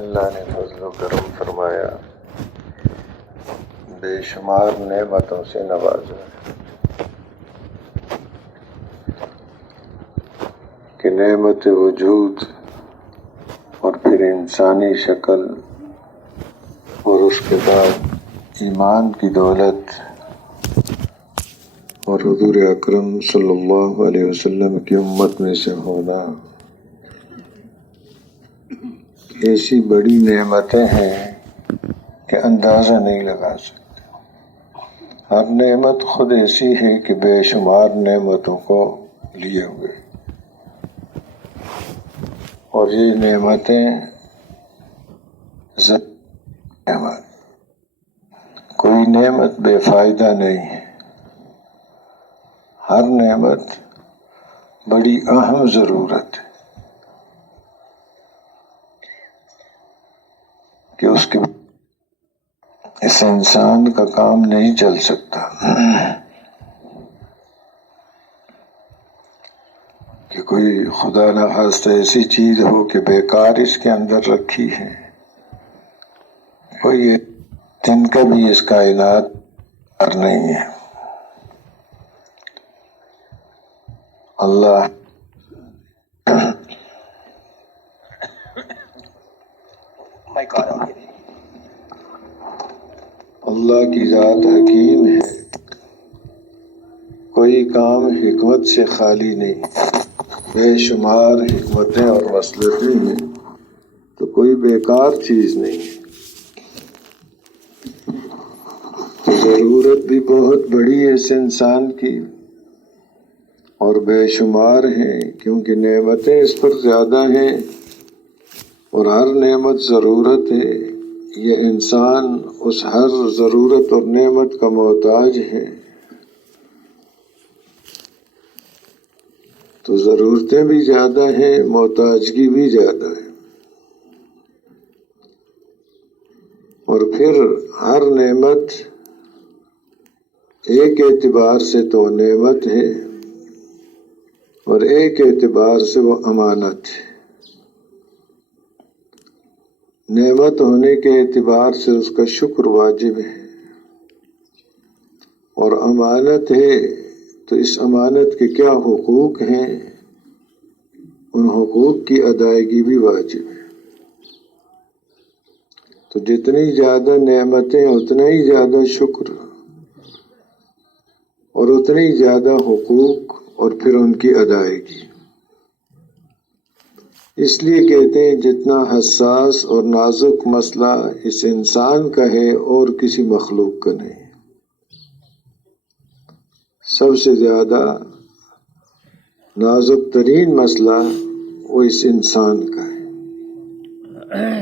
اللہ نے فضل و کرم فرمایا، بے شمار نعمتوں سے نوازا کہ نعمت وجود اور پھر انسانی شکل اور اس کے بعد ایمان کی دولت اور حضور اکرم صلی اللہ علیہ وسلم کی امت میں سے ہونا، ایسی بڑی نعمتیں ہیں کہ اندازہ نہیں لگا سکتے۔ ہر نعمت خود ایسی ہے کہ بے شمار نعمتوں کو لیے ہوئے، اور یہ نعمتیں نعمت کوئی نعمت بے فائدہ نہیں ہے، ہر نعمت بڑی اہم ضرورت ہے کہ اس انسان کا کام نہیں چل سکتا کہ کوئی خدا نخواستہ ایسی چیز ہو کہ بیکار اس کے اندر رکھی ہے، کوئی دن کا بھی اس کائنات پر نہیں ہے۔ اللہ اللہ کی ذات حکیم ہے، کوئی کام حکمت سے خالی نہیں، بے شمار حکمتیں اور مصلحتیں ہیں تو کوئی بیکار چیز نہیں ہے۔ تو ضرورت بھی بہت بڑی ہے اس انسان کی اور بے شمار ہیں، کیونکہ نعمتیں اس پر زیادہ ہیں اور ہر نعمت ضرورت ہے۔ یہ انسان اس ہر ضرورت اور نعمت کا محتاج ہے، تو ضرورتیں بھی زیادہ ہیں، محتاجگی بھی زیادہ ہے، اور پھر ہر نعمت ایک اعتبار سے تو نعمت ہے اور ایک اعتبار سے وہ امانت ہے۔ نعمت ہونے کے اعتبار سے اس کا شکر واجب ہے، اور امانت ہے تو اس امانت کے کیا حقوق ہیں، ان حقوق کی ادائیگی بھی واجب ہے۔ تو جتنی زیادہ نعمتیں اتنا ہی زیادہ شکر اور اتنی زیادہ حقوق اور پھر ان کی ادائیگی۔ اس لیے کہتے ہیں جتنا حساس اور نازک مسئلہ اس انسان کا ہے اور کسی مخلوق کا نہیں، سب سے زیادہ نازک ترین مسئلہ وہ اس انسان کا ہے۔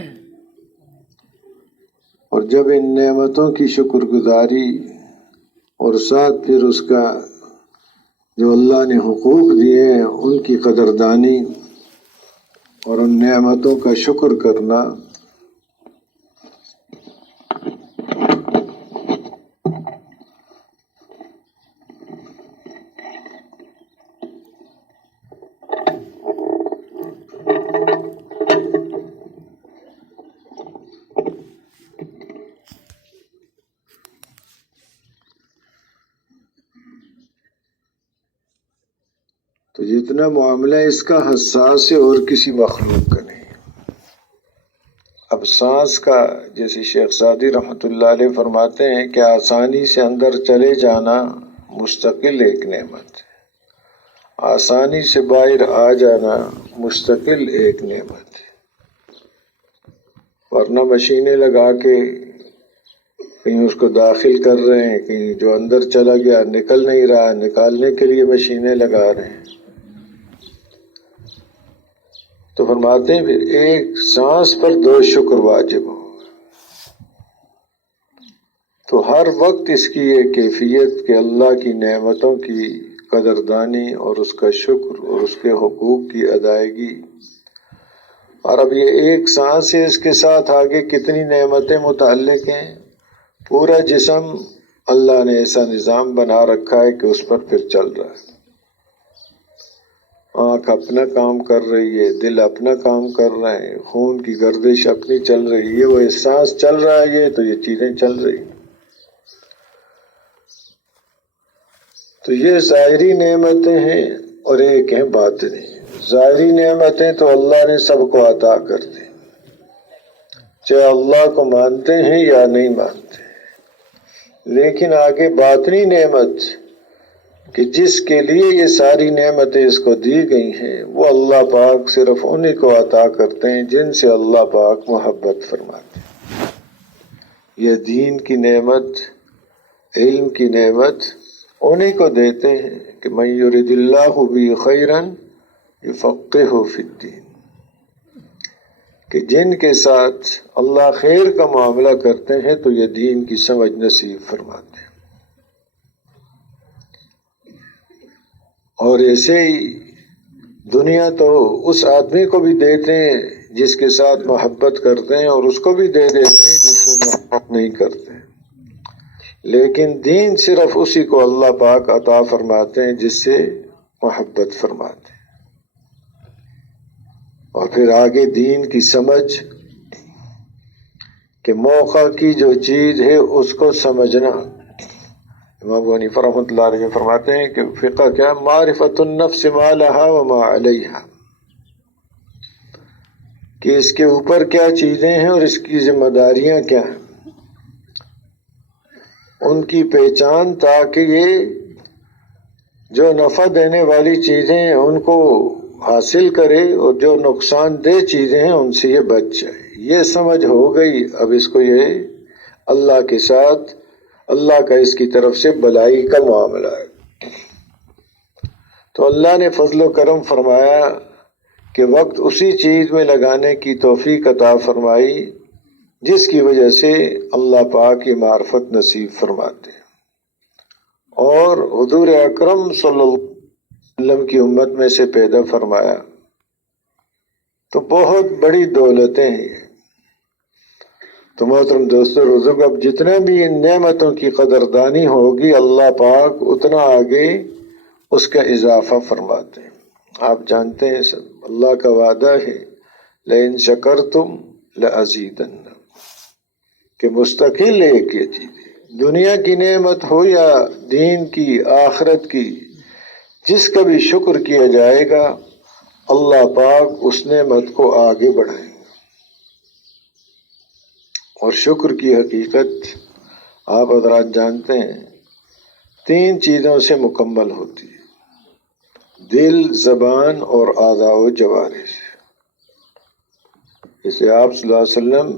اور جب ان نعمتوں کی شکر گزاری اور ساتھ پھر اس کا جو اللہ نے حقوق دیے ہیں ان کی قدردانی اور ان نعمتوں کا شکر کرنا، تو جتنا معاملہ اس کا حساس ہے اور کسی مخلوق کا نہیں۔ اب سانس کا جیسے شیخ سعدی رحمۃ اللہ علیہ فرماتے ہیں کہ آسانی سے اندر چلے جانا مستقل ایک نعمت ہے، آسانی سے باہر آ جانا مستقل ایک نعمت ہے، ورنہ مشینیں لگا کے کہیں اس کو داخل کر رہے ہیں، کہیں جو اندر چلا گیا نکل نہیں رہا، نکالنے کے لیے مشینیں لگا رہے ہیں۔ تو فرماتے ہیں پھر ایک سانس پر 2 شکر واجب ہو، تو ہر وقت اس کی یہ کیفیت کہ اللہ کی نعمتوں کی قدردانی اور اس کا شکر اور اس کے حقوق کی ادائیگی۔ اور اب یہ ایک سانس ہے، اس کے ساتھ آگے کتنی نعمتیں متعلق ہیں، پورا جسم اللہ نے ایسا نظام بنا رکھا ہے کہ اس پر پھر چل رہا ہے۔ آنکھ اپنا کام کر رہی ہے، دل اپنا کام کر رہا ہے، خون کی گردش اپنی چل رہی ہے، وہ احساس چل رہا ہے، تو یہ چیزیں چل رہی. تو یہ ظاہری نعمتیں ہیں اور ایک ہیں باطنی. ظاہری نعمتیں تو اللہ نے سب کو عطا کر دی، چاہے اللہ کو مانتے ہیں یا نہیں مانتے. لیکن آگے باطنی نعمت کہ جس کے لیے یہ ساری نعمتیں اس کو دی گئی ہیں، وہ اللہ پاک صرف انہیں کو عطا کرتے ہیں جن سے اللہ پاک محبت فرماتے ہیں. یہ دین کی نعمت، علم کی نعمت انہیں کو دیتے ہیں کہ من یرد اللہ بہ خیرا یفقہہ فی الدین، کہ جن کے ساتھ اللہ خیر کا معاملہ کرتے ہیں تو یہ دین کی سمجھ نصیب فرماتے ہیں. اور ایسے ہی دنیا تو اس آدمی کو بھی دیتے ہیں جس کے ساتھ محبت کرتے ہیں، اور اس کو بھی دے دیتے ہیں جس سے محبت نہیں کرتے. لیکن دین صرف اسی کو اللہ پاک عطا فرماتے ہیں جس سے محبت فرماتے ہیں. اور پھر آگے دین کی سمجھ کہ موقع کی جو چیز ہے اس کو سمجھنا. امام ابو حنیفہ رحمۃ اللہ علیہ فرماتے ہیں کہ فقہ کیا؟ معرفت النفس ما لها وما علیہا، کہ اس کے اوپر کیا چیزیں ہیں اور اس کی ذمہ داریاں کیا ہیں، ان کی پہچان، تاکہ یہ جو نفع دینے والی چیزیں ہیں ان کو حاصل کرے اور جو نقصان دہ چیزیں ہیں ان سے یہ بچ جائے. یہ سمجھ ہو گئی. اب اس کو یہ اللہ کے ساتھ، اللہ کا اس کی طرف سے بلائی کا معاملہ ہے. تو اللہ نے فضل و کرم فرمایا کہ وقت اسی چیز میں لگانے کی توفیق عطا فرمائی جس کی وجہ سے اللہ پاک کی معرفت نصیب فرماتے ہیں. اور حضور اکرم صلی اللہ علیہ وسلم کی امت میں سے پیدا فرمایا تو بہت بڑی دولتیں ہیں. تو محترم دوستو، رزق اب جتنے بھی ان نعمتوں کی قدردانی ہوگی اللہ پاک اتنا آگے اس کا اضافہ فرماتے ہیں. آپ جانتے ہیں سب اللہ کا وعدہ ہے لئن شکرتم لازیدن، کہ مستقل ایک یہ چیز ہے، دنیا کی نعمت ہو یا دین کی، آخرت کی، جس کا بھی شکر کیا جائے گا اللہ پاک اس نعمت کو آگے بڑھائیں گے. اور شکر کی حقیقت آپ حضرات جانتے ہیں 3 چیزوں سے مکمل ہوتی ہے: دل، زبان اور اعضاء و جوارح سے. جیسے آپ صلی اللہ علیہ وسلم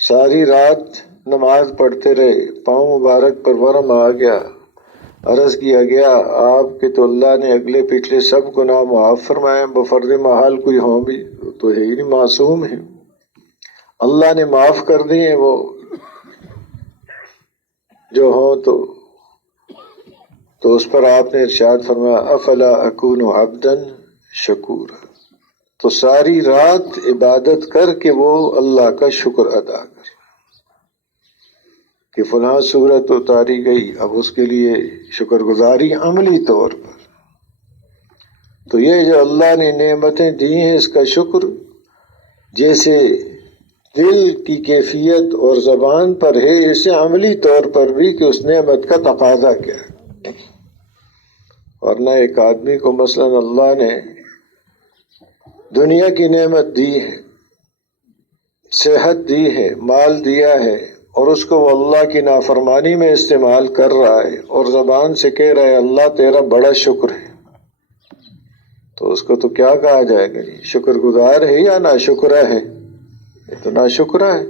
ساری رات نماز پڑھتے رہے، پاؤں مبارک پر ورم آ گیا، عرض کیا گیا آپ کے تو اللہ نے اگلے پچھلے سب گناہ معاف فرمائے، بفرض محال کوئی ہوں بھی تو ہے ہی نہیں، معصوم ہے، اللہ نے معاف کر دیے وہ جو ہوں. تو اس پر آپ نے ارشاد فرمایا افلا اکون عبدا شکورا. تو ساری رات عبادت کر کے وہ اللہ کا شکر ادا کر کہ فلاں صورت اتاری گئی، اب اس کے لیے شکر گزاری عملی طور پر. تو یہ جو اللہ نے نعمتیں دی ہیں اس کا شکر جیسے دل کی کیفیت اور زبان پر ہے، اسے عملی طور پر بھی کہ اس نعمت کا تقاضا کیا ہے. ورنہ ایک آدمی کو مثلا اللہ نے دنیا کی نعمت دی ہے، صحت دی ہے، مال دیا ہے، اور اس کو وہ اللہ کی نافرمانی میں استعمال کر رہا ہے اور زبان سے کہہ رہا ہے اللہ تیرا بڑا شکر ہے، تو اس کو تو کیا کہا جائے گا؟ جی شکر گزار ہے یا ناشکرہ ہے؟ یہ تو ناشکرہ ہے.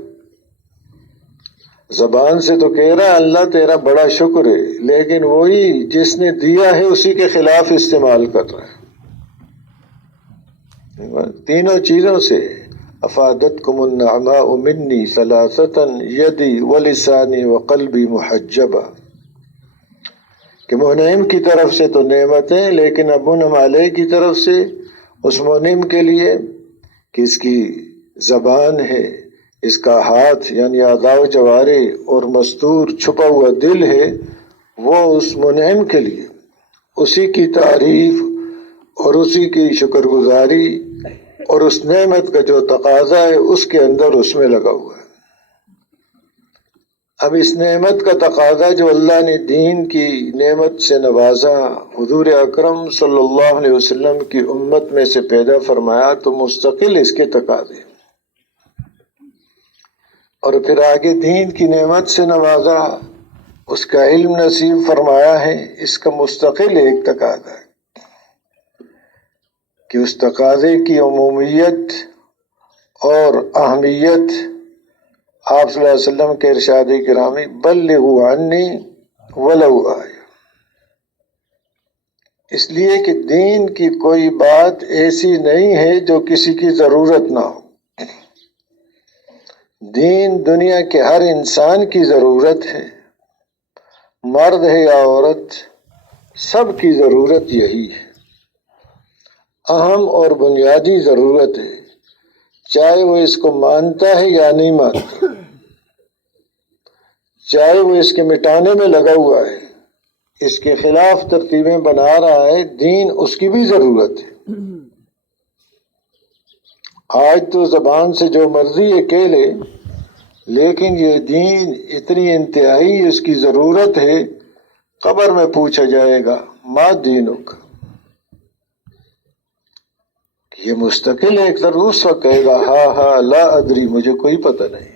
زبان سے تو کہہ رہا ہے اللہ تیرا بڑا شکر ہے، لیکن وہی جس نے دیا ہے اسی کے خلاف استعمال کر رہا ہے. تینوں چیزوں سے افادتکم النعماء منی ثلاثتا یدی ولسانی وقلبی محجبا، کہ منعم کی طرف سے تو نعمتیں، لیکن اب منعم علیہ کی طرف سے اس منعم کے لیے کہ اس کی زبان ہے، اس کا ہاتھ یعنی اعضاء و جوارح اور مستور چھپا ہوا دل ہے، وہ اس منعم کے لیے اسی کی تعریف اور اسی کی شکر گزاری اور اس نعمت کا جو تقاضا ہے اس کے اندر اس میں لگا ہوا ہے۔ اب اس نعمت کا تقاضا جو اللہ نے دین کی نعمت سے نوازا، حضور اکرم صلی اللہ علیہ وسلم کی امت میں سے پیدا فرمایا، تو مستقل اس کے تقاضے، اور پھر آگے دین کی نعمت سے نوازا، اس کا علم نصیب فرمایا ہے، اس کا مستقل ایک تقاضا ہے کہ اس تقاضے کی عمومیت اور اہمیت آپ صلی اللہ علیہ وسلم کے ارشاد گرامی بلغوا عنی ولو آیہ، اس لیے کہ دین کی کوئی بات ایسی نہیں ہے جو کسی کی ضرورت نہ ہو۔ دین دنیا کے ہر انسان کی ضرورت ہے، مرد ہے یا عورت، سب کی ضرورت یہی ہے، اہم اور بنیادی ضرورت ہے، چاہے وہ اس کو مانتا ہے یا نہیں مانتا، چاہے وہ اس کے مٹانے میں لگا ہوا ہے، اس کے خلاف ترتیبیں بنا رہا ہے، دین اس کی بھی ضرورت ہے۔ آج تو زبان سے جو مرضی یہ کہہ لے، لیکن یہ دین اتنی انتہائی اس کی ضرورت ہے، قبر میں پوچھا جائے گا ما دینک، یہ مستقل ایک طرف اس وقت کہے گا ہاں لا ادری، مجھے کوئی پتہ نہیں۔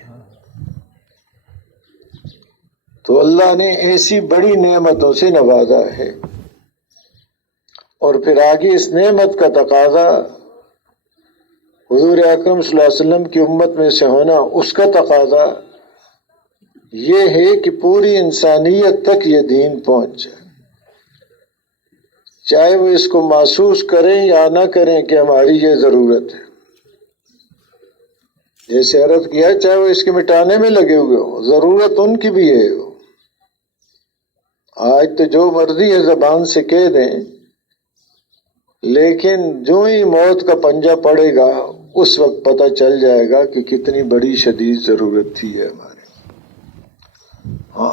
تو اللہ نے ایسی بڑی نعمتوں سے نوازا ہے، اور پھر آگے اس نعمت کا تقاضا حضور اکرم صلی اللہ علیہ وسلم کی امت میں سے ہونا، اس کا تقاضا یہ ہے کہ پوری انسانیت تک یہ دین پہنچ جائے، چاہے وہ اس کو محسوس کریں یا نہ کریں کہ ہماری یہ ضرورت ہے۔ جیسے عرض کیا، چاہے وہ اس کے مٹانے میں لگے ہوئے ہوں، ضرورت ان کی بھی ہے۔ آج تو جو مرضی ہے زبان سے کہہ دیں، لیکن جو ہی موت کا پنجہ پڑے گا اس وقت پتہ چل جائے گا کہ کتنی بڑی شدید ضرورت تھی ہے ہمارے۔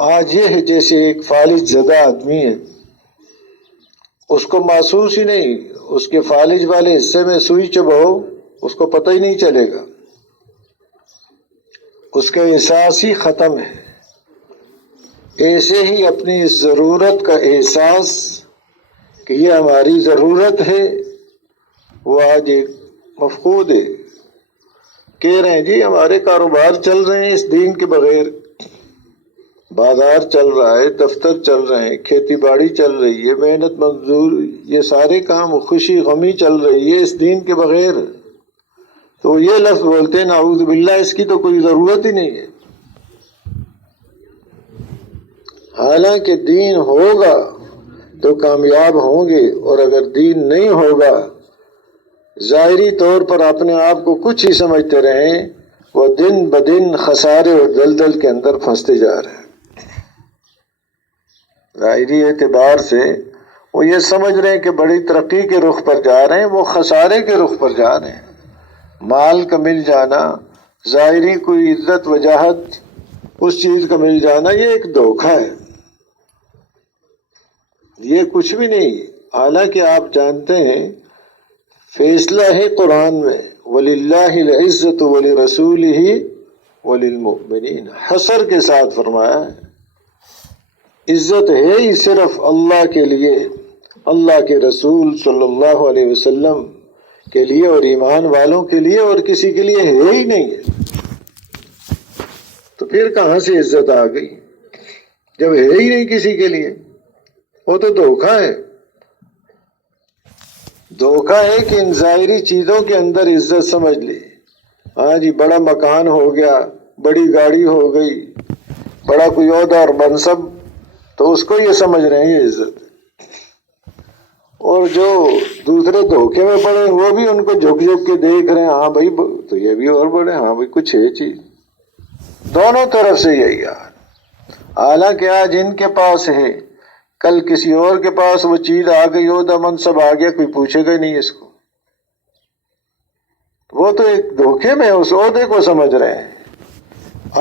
آج یہ ہے جیسے ایک فالج زدہ آدمی ہے، اس کو محسوس ہی نہیں، اس کے فالج والے حصے میں سوئی چبھاؤ اس کو پتہ ہی نہیں چلے گا، اس کا احساس ہی ختم ہے۔ ایسے ہی اپنی اس ضرورت کا احساس کہ یہ ہماری ضرورت ہے، وہ آج ایک مفقود ہے۔ کہہ رہے ہیں جی ہمارے کاروبار چل رہے ہیں اس دین کے بغیر، بازار چل رہا ہے، دفتر چل رہے ہیں، کھیتی باڑی چل رہی ہے، محنت مزدور، یہ سارے کام، خوشی غمی چل رہی ہے اس دین کے بغیر، تو یہ لفظ بولتے ہیں نعوذ باللہ اس کی تو کوئی ضرورت ہی نہیں ہے۔ حالانکہ دین ہوگا تو کامیاب ہوں گے، اور اگر دین نہیں ہوگا، ظاہری طور پر اپنے آپ کو کچھ ہی سمجھتے رہیں، وہ دن بدن خسارے اور دلدل کے اندر پھنستے جا رہے ہیں۔ ظاہری اعتبار سے وہ یہ سمجھ رہے ہیں کہ بڑی ترقی کے رخ پر جا رہے ہیں، وہ خسارے کے رخ پر جا رہے ہیں۔ مال کا مل جانا، ظاہری کوئی عزت وجاہت اس چیز کا مل جانا، یہ ایک دھوکہ ہے، یہ کچھ بھی نہیں۔ حالانکہ آپ جانتے ہیں فیصلہ ہے قرآن میں وَلِلَّهِ الْعِزَّةُ وَلِرَسُولِهِ وَلِلْمُؤْمِنِينَ، حصر کے ساتھ فرمایا ہے، عزت ہے ہی صرف اللہ کے لیے، اللہ کے رسول صلی اللہ علیہ وسلم کے لیے اور ایمان والوں کے لیے، اور کسی کے لیے ہے ہی نہیں ہے۔ تو پھر کہاں سے عزت آ گئی جب ہے ہی نہیں کسی کے لیے؟ وہ تو دھوکہ ہے۔ دھوکہ ہے کہ ان ظاہری چیزوں کے اندر عزت سمجھ لی، ہاں جی بڑا مکان ہو گیا، بڑی گاڑی ہو گئی، بڑا کوئی عہدہ اور منصب، تو اس کو یہ سمجھ رہے ہیں یہ عزت ہے۔ اور جو دوسرے دھوکے میں پڑے وہ بھی ان کو جھک جھک کے دیکھ رہے ہیں، ہاں بھائی تو یہ بھی اور بڑے، ہاں بھائی کچھ ہے چیز، دونوں طرف سے یہی حال۔ حالانکہ آج ان کے پاس ہے، کل کسی اور کے پاس وہ چیز آ گئی، عہدہ منصب آ گیا، کوئی پوچھے گا نہیں اس کو، وہ تو ایک دھوکے میں اس عہدے کو سمجھ رہے ہیں۔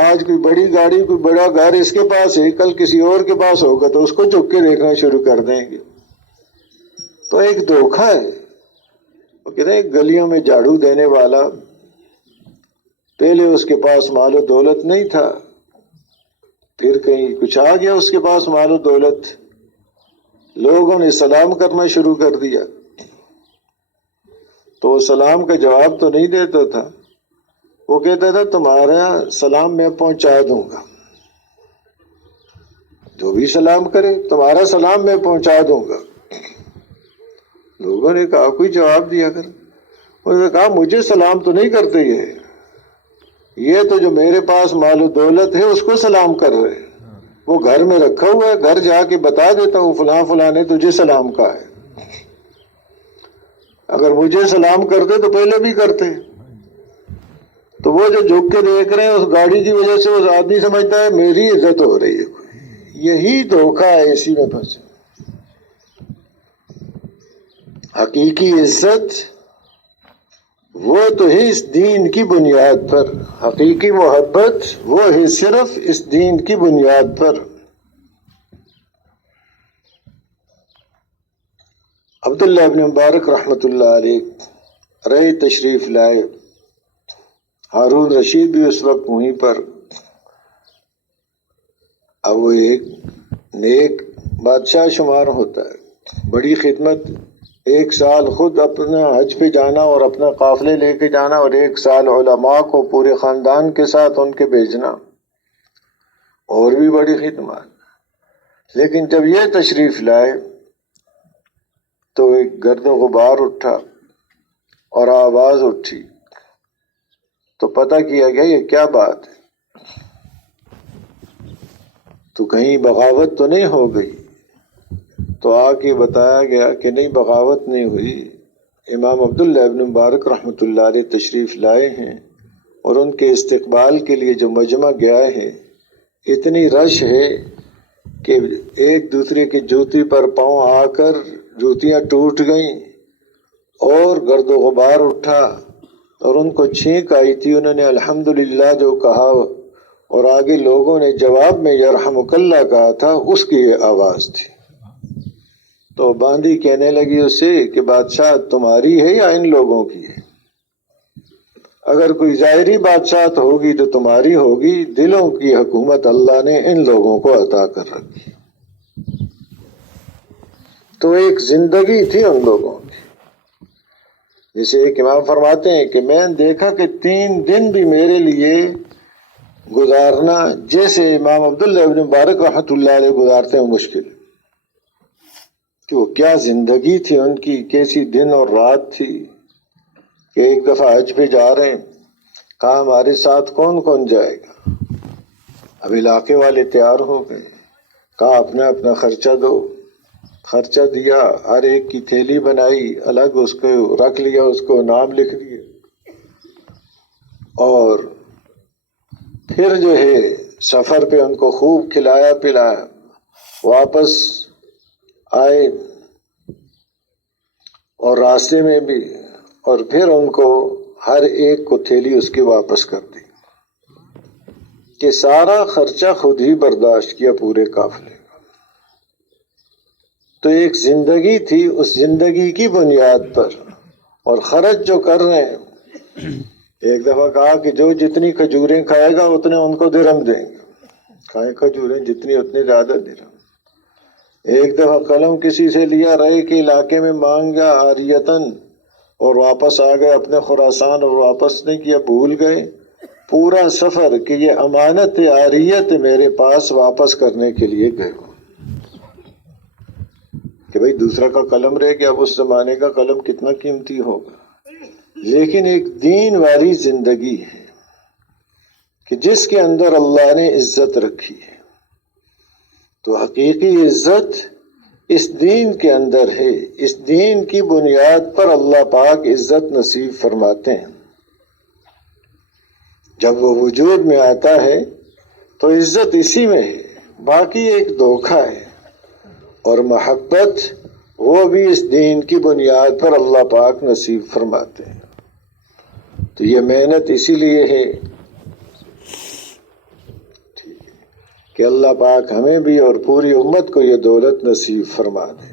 آج کوئی بڑی گاڑی، کوئی بڑا گھر اس کے پاس ہے، کل کسی اور کے پاس ہوگا تو اس کو چک کے دیکھنا شروع کر دیں گے، تو ایک دھوکہ ہے۔ وہ کہتے ہیں گلیوں میں جھاڑو دینے والا، پہلے اس کے پاس مال و دولت نہیں تھا، پھر کہیں کچھ آ گیا اس کے پاس مال و دولت، لوگوں نے سلام کرنا شروع کر دیا، تو وہ سلام کا جواب تو نہیں دیتا تھا، وہ کہتا تھا تمہارا سلام میں پہنچا دوں گا، جو بھی سلام کرے تمہارا سلام میں پہنچا دوں گا۔ لوگوں نے کہا کوئی جواب دیا کر، انہوں نے کہا مجھے سلام تو نہیں کرتے، یہ تو جو میرے پاس مال و دولت ہے اس کو سلام کر رہے، وہ گھر میں رکھا ہوا ہے، گھر جا کے بتا دیتا ہوں فلاں فلاں نے تجھے سلام کہا ہے، اگر مجھے سلام کرتے تو پہلے بھی کرتے۔ تو وہ جو جھک کے دیکھ رہے ہیں اس گاڑی کی وجہ سے اس آدمی سمجھتا ہے میری عزت ہو رہی ہے، یہی دھوکہ ہے، اسی میں پھنسے۔ حقیقی عزت وہ تو ہے اس دین کی بنیاد پر، حقیقی محبت وہ ہے صرف اس دین کی بنیاد پر۔ عبداللہ ابن مبارک رحمۃ اللہ علیہ رہے تشریف لائے، ہارون رشید بھی اس وقت وہیں پر۔ اب وہ ایک نیک بادشاہ شمار ہوتا ہے، بڑی خدمت، ایک سال خود اپنا حج پہ جانا اور اپنا قافلے لے کے جانا، اور ایک سال علماء کو پورے خاندان کے ساتھ ان کے بھیجنا، اور بھی بڑی خدمات۔ لیکن جب یہ تشریف لائے تو ایک گرد و غبار اٹھا اور آواز اٹھی، تو پتہ کیا گیا یہ کیا بات ہے، تو کہیں بغاوت تو نہیں ہو گئی؟ تو آ کے بتایا گیا کہ نہیں، بغاوت نہیں ہوئی، امام عبداللہ ابن مبارک رحمۃ اللہ علیہ تشریف لائے ہیں، اور ان کے استقبال کے لیے جو مجمع گیا ہے اتنی رش ہے کہ ایک دوسرے کی جوتی پر پاؤں آ کر جوتیاں ٹوٹ گئیں اور گرد و غبار اٹھا، اور ان کو چھینک آئی تھی، انہوں نے الحمدللہ جو کہا، اور آگے لوگوں نے جواب میں یرحمک اللہ کہا تھا، اس کی یہ آواز تھی۔ تو باندی کہنے لگی اس سے کہ بادشاہ تمہاری ہے یا ان لوگوں کی ہے؟ اگر کوئی ظاہری بادشاہت ہوگی تو تمہاری ہوگی، دلوں کی حکومت اللہ نے ان لوگوں کو عطا کر رکھی۔ تو ایک زندگی تھی ان لوگوں کی، جسے ایک امام فرماتے ہیں کہ میں نے دیکھا کہ 3 دن بھی میرے لیے گزارنا جیسے امام عبداللہ ابن مبارک رحمۃ اللہ علیہ گزارتے ہیں مشکل، کہ وہ کیا زندگی تھی ان کی، کیسی دن اور رات تھی، کہ ایک دفعہ حج پہ جا رہے ہیں، کہا ہمارے ساتھ کون کون جائے گا؟ اب علاقے والے تیار ہو گئے، کہا اپنا اپنا خرچہ دو، خرچہ دیا، ہر ایک کی تھیلی بنائی، الگ اس کو رکھ لیا، اس کو نام لکھ دیے، اور پھر جو ہے سفر پہ ان کو خوب کھلایا پلایا، واپس آئے اور راستے میں بھی، اور پھر ان کو ہر ایک کو تھیلی اس کی واپس کر دی، کہ سارا خرچہ خود ہی برداشت کیا پورے قافلے کا۔ تو ایک زندگی تھی، اس زندگی کی بنیاد پر، اور خرچ جو کر رہے ہیں، ایک دفعہ کہا کہ جو جتنی کھجوریں کھائے گا اتنے ان کو درہم دیں گے، کھائیں کھجوریں جتنی اتنے زیادہ درہم۔ ایک دفعہ قلم کسی سے لیا، رہے کے علاقے میں مانگا عاریتن، اور واپس آ گئے اپنے خراسان، اور واپس نہیں کیا، بھول گئے پورا سفر کہ یہ امانت عاریت میرے پاس واپس کرنے کے لیے گئے ہو، کہ بھئی دوسرا کا قلم رہ گیا، اب اس زمانے کا قلم کتنا قیمتی ہوگا، لیکن ایک دین والی زندگی ہے کہ جس کے اندر اللہ نے عزت رکھی ہے۔ تو حقیقی عزت اس دین کے اندر ہے، اس دین کی بنیاد پر اللہ پاک عزت نصیب فرماتے ہیں۔ جب وہ وجود میں آتا ہے تو عزت اسی میں ہے، باقی ایک دھوکہ ہے، اور محبت وہ بھی اس دین کی بنیاد پر اللہ پاک نصیب فرماتے ہیں۔ تو یہ محنت اسی لیے ہے کہ اللہ پاک ہمیں بھی اور پوری امت کو یہ دولت نصیب فرما دے۔